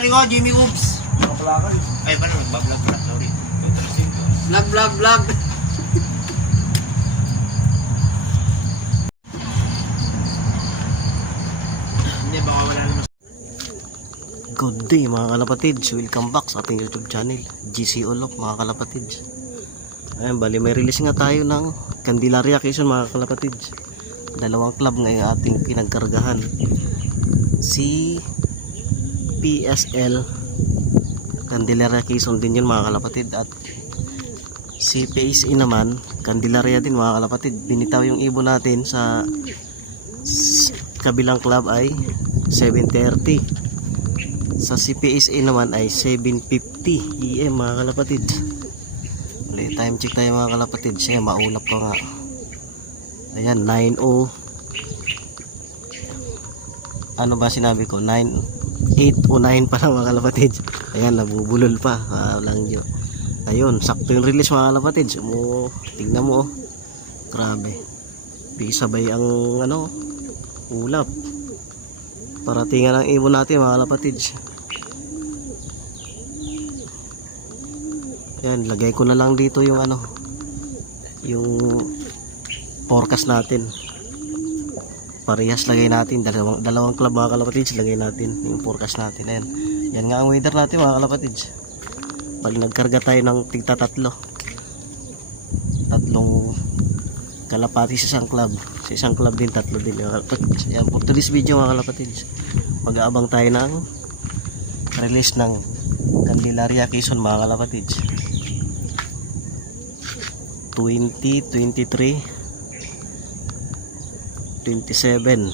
channel ko, Jimmy Woods. Ay, paano nagbablog pala, sorry. Vlog. Hindi, baka wala naman. Good day mga kalapatids, welcome back sa ating YouTube channel GC Olok mga kalapatids. Ayan, bali may release nga tayo ng Candelaria Quezon mga kalapatids. Dalawang club ngayong ating pinagkargahan, si PSL Candelaria Quezon din yun mga kalapatid, at si PSA naman Candelaria din mga kalapatid. Binitaw yung ibon natin sa kabilang club ay 730, sa CPSA naman ay 750 EM mga kalapatid. Ulit time check tayo mga kalapatid, siya maulap pa nga. Ayan, 9-0. Ano ba sinabi ko? 8 o 9 pa lang mga kalapatid. Ayan, nabubulol pa. Walang yun. Ayun, sakto yung release mga kalapatid. Tingnan mo, oh. Grabe. Sabay ang ulap. Paratingan ang ibon natin mga kalapatid. Ayan, lagay ko na lang dito yung yung forecast natin. Parehas lagay natin, dalawang club mga kalapatids, lagay natin yung forecast natin. Ayan. Yan nga ang weather natin mga kalapatids. Pag nagkarga tayo ng tatlong kalapati sa isang club, din tatlo din mga kalapatids. Ayan, for today's video mga kalapatids, mag-aabang tayo ng release ng Candelaria Quezon mga kalapatids 2023 27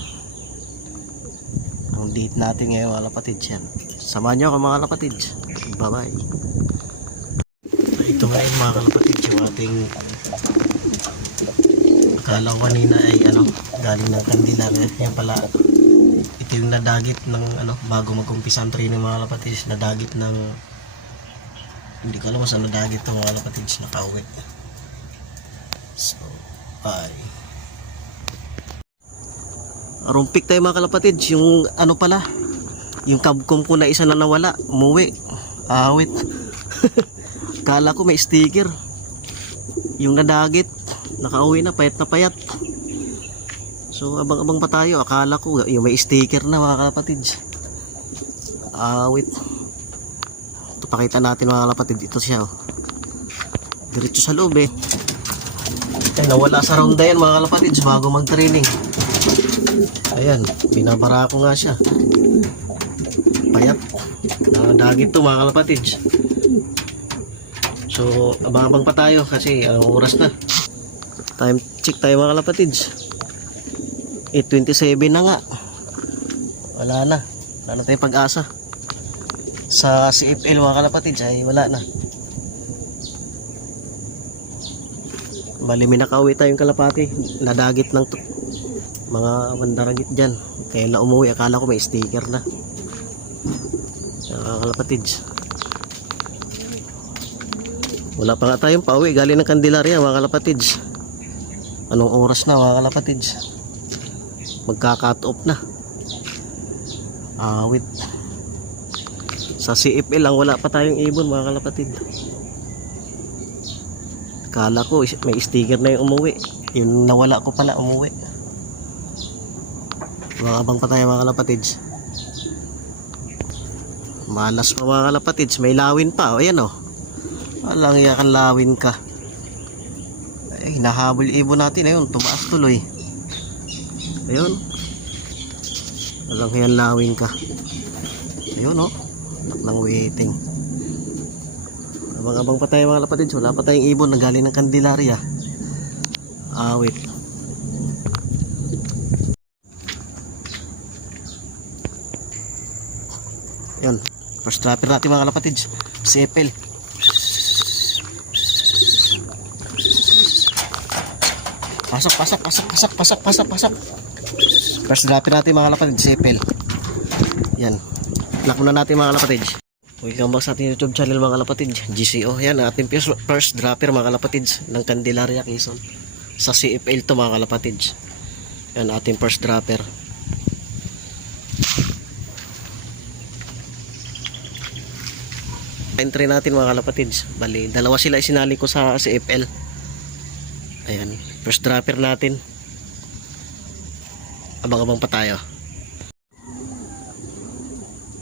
ang date natin ngayon mga kalapatids. Yan, samahan nyo ako mga kalapatids. Bye bye. Ito ngayon mga kalapatids yung ating akala ko kanina ay galing ng Candelaria. Yan pala, ito yung nadagit ng bago mag-umpisa ang training mga kalapatids. Nadagit ng, hindi ko alam saan nadagit ito mga kalapatids, nakauwi. So bye. Rumpik tayo mga kalapatids. Yung pala, yung kabkom ko na isa na nawala, umuwi, awit. Kala ko may sticker. Yung nadagit, nakauwi na, payat na payat. So abang-abang pa tayo. Akala ko yung may sticker na mga kalapatids, awit. Ito, pakita natin mga kalapatids. Ito siya, diretso sa loob eh. Nawala sa round yan mga kalapatids bago mag-training. Ayan, binabara ko nga siya. Payat. Nakadagit to mga kalapatids. So, abang-abang pa tayo kasi oras na. Time check tayo mga kalapatids. 8:27 na nga. Wala na tayong pag-asa. Sa CFL mga kalapatids ay wala na. Bali may nakauwi tayong kalapati. Nadagit ng mga bandaragit dyan. Kaya na umuwi, akala ko may sticker na. Kalapatids, wala pa nga tayong pauwi galing ng Candelaria mga kalapatids. Anong oras na mga kalapatids? Magka-cut off na. Awit. Sa CFL lang wala pa tayong ibon mga kalapatid. Akala ko may sticker na yung umuwi. Yung nawala ko pala umuwi. Makabang pa tayo mga kalapatids. Malas pa mga kalapatids. May lawin pa. O ayan o. Walang iyakan lawin ka. Ay, hinahabol ibon natin. Ayun, tumaas tuloy. Ayun. Walang iyan lawin ka. Ayun o. Naklang waiting. Abang-abang pa tayo mga kalapatids. Wala pa tayong ibon na galing ng Candelaria. Wait. Ayun, first trapper natin mga kalapatids, CFL. Pasok. First trapper natin mga kalapatids, CFL. Yan, lock muna natin mga kalapatids. Welcome back sa ating YouTube channel mga kalapatids, GCO. Yan, ating first dropper mga kalapatids ng Candelaria Quezon. Sa CFL to mga kalapatids. Yan, ating first dropper. Entry natin mga kalapatids. Bali, dalawa sila isinali ko sa CFL. Ayan, first dropper natin. Abang-abang pa tayo.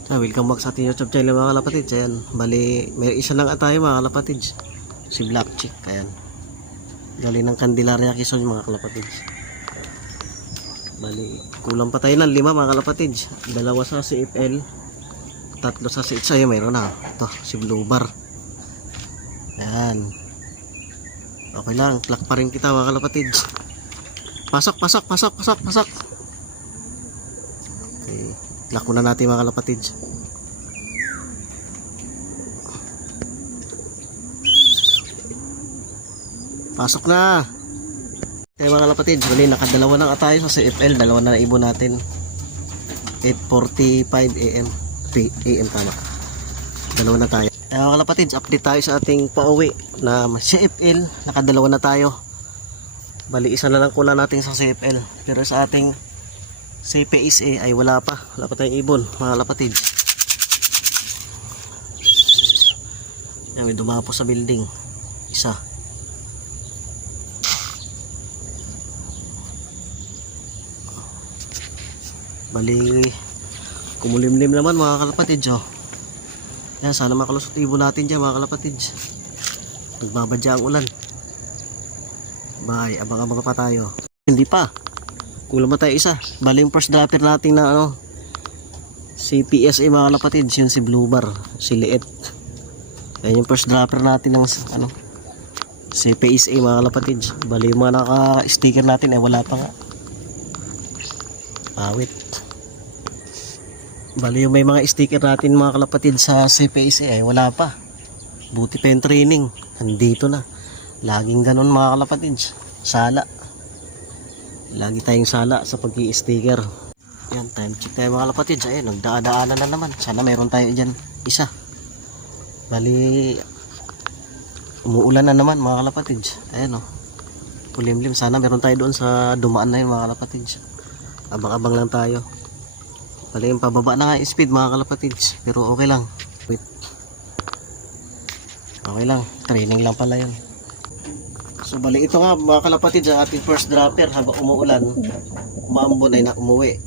So, welcome back sa ating YouTube channel mga kalapatids. Ayan, bali, may isa lang tayo mga kalapatids. Si Black Chick, ayan. Galing ng Candelaria, Quezon mga kalapatids. Bali, kulang pa tayo ng 5 mga kalapatids. 2 sa CFL, 3 sa CHI. Mayroon na. Ito, si Blue Bar. Ayan. Okay lang, plak pa rin kita mga kalapatids. Pasok. Okay, plak muna natin mga kalapatids. Pasok na. Okay mga kalapatids, bali nakadalawa na tayo sa CFL. 2 na ibon natin. 8:45 AM. AM tama. 2 na tayo. Mga kalapatids, update tayo sa ating pauwi na CFL. Nakadalawa na tayo. Bali, isa na lang kulang natin sa CFL. Pero sa ating CPSA ay wala pa tayong ibon mga kalapatids. Yan, may dumapo sa building. Isa. Bali, kumulimlim naman mga kalapatids, oh. Yan, sana makalusot ibon natin dyan mga kalapatids. Nagbabadya ang ulan. Bye, abang-abang pa tayo. Hindi pa, kulang pa tayo isa. Bali yung first dropper natin na CPSA mga kalapatids, yun si Blue Bar, si Liet. Yan yung first dropper natin ng CPSA mga kalapatids. Bali yung mga naka-sticker natin ay wala pa nga. Awit. Bali yung may mga sticker natin mga kalapatid sa CPSA ay wala pa. Buti pa yung training, nandito na. Laging ganun mga kalapatid. Sala. Lagi tayong sala sa pag-i-sticker. Yan, time check tayo mga kalapatid. Ayan, nagdadaanan na naman. Sana meron tayo dyan isa. Bali, umuulan na naman mga kalapatid. Ayan, oh. Pulimlim, sana meron tayo doon sa dumaan na yun mga kalapatid. Abang-abang lang tayo. Bali yung pababa na nga yung speed mga kalapatids. Pero okay lang. Wait. Okay lang. Training lang pala yun. So bali ito nga mga kalapatids, ang ating first dropper habang umuulan. Umaambon ay na umuwi.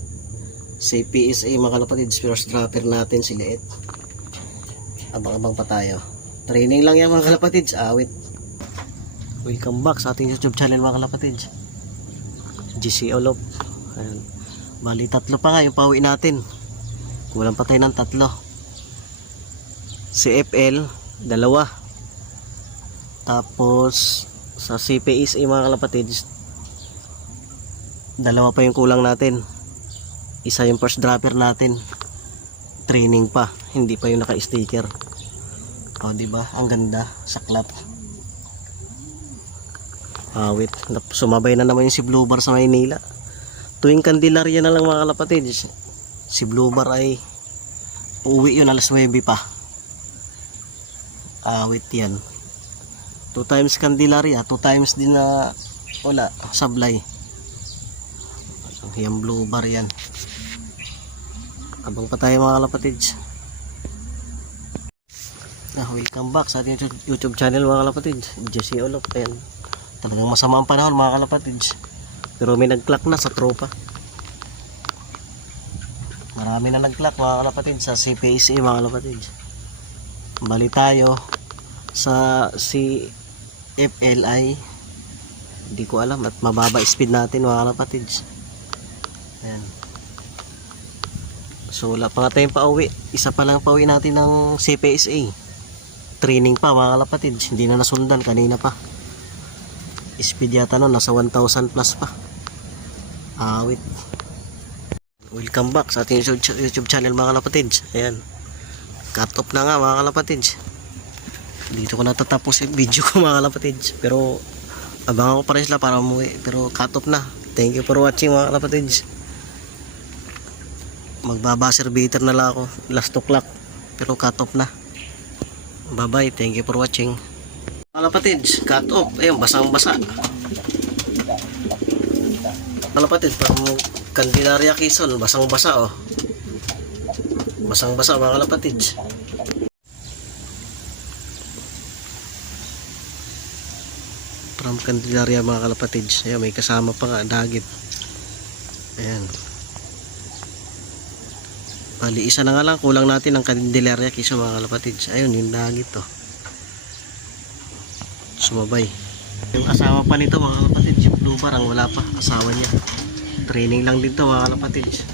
Sa PSA mga kalapatids, first dropper natin si Liet. Abang-abang pa tayo. Training lang yan mga kalapatids. Awit. Welcome back sa ating YouTube channel mga kalapatids. GC Olop. Ayan. Bali 3 pa nga yung pauwi natin. Kulang pa tayo ng 3. CFL 2. Tapos sa CPSA mga kalapatids 2 pa yung kulang natin. Isa yung first dropper natin. Training pa, hindi pa yung naka-sticker. O diba, ang ganda, saklap. Awit, sumabay na naman yung si Blue Bar sa Maynila. Tuwing Candelaria na lang mga kalapatids, si Blue Bar ay uuwi yun alas 9 pa. Awit yan. 2 times Candelaria, 2 times din na wala, sablay. Yan Blue Bar yan. Abang pa tayo mga kalapatids. Welcome back sa ating YouTube channel mga kalapatids. Jesse Olop. Ayan. Talagang masama ang panahon mga kalapatids. Pero may nag-clock na sa tropa. Marami na nag-clock mga kalapatids sa CPSA mga kalapatids. Bali tayo sa CFLI. Hindi ko alam at mababa speed natin mga kalapatids. Ayan. So wala pa nga tayong pauwi. Isa pa lang pauwi natin ng CPSA. Training pa mga kalapatids. Hindi na nasundan kanina pa. Speed yata nun nasa 1,000 plus pa. Awit. Welcome back sa ating YouTube channel mga kalapatids. Ayan. Cut off na nga mga kalapatids. Dito ko natatapos yung video ko mga kalapatids. Pero abangan ko pa rin sila para umuwi. Pero cut off na. Thank you for watching mga kalapatids. Magbabuzzer beater na lang ako. Last o'clock. Pero cut off na. Bye bye. Thank you for watching. Mga kalapatids, cut off. Ayun, basang-basa. Kalapatid, parang Candelaria Quezon, basang-basa oh. Basang-basa mga kalapatids. from Candelaria mga kalapatids. Ayan, may kasama pa nga dagit. Ayan. Bali, isa na nga lang, kulang natin ang Candelaria kisa mga kalapatids. Ayun, yung dagit to. Sumabay. Yung asawa pa nito mga kalapatids, yung blue bar, ang wala pa, asawa niya. Training lang din to mga kalapatids.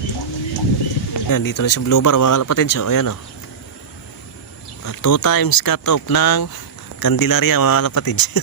Ayan, dito na si blue bar mga kalapatids. O, ayan o. 2 times cut off ng Candelaria mga kalapatids.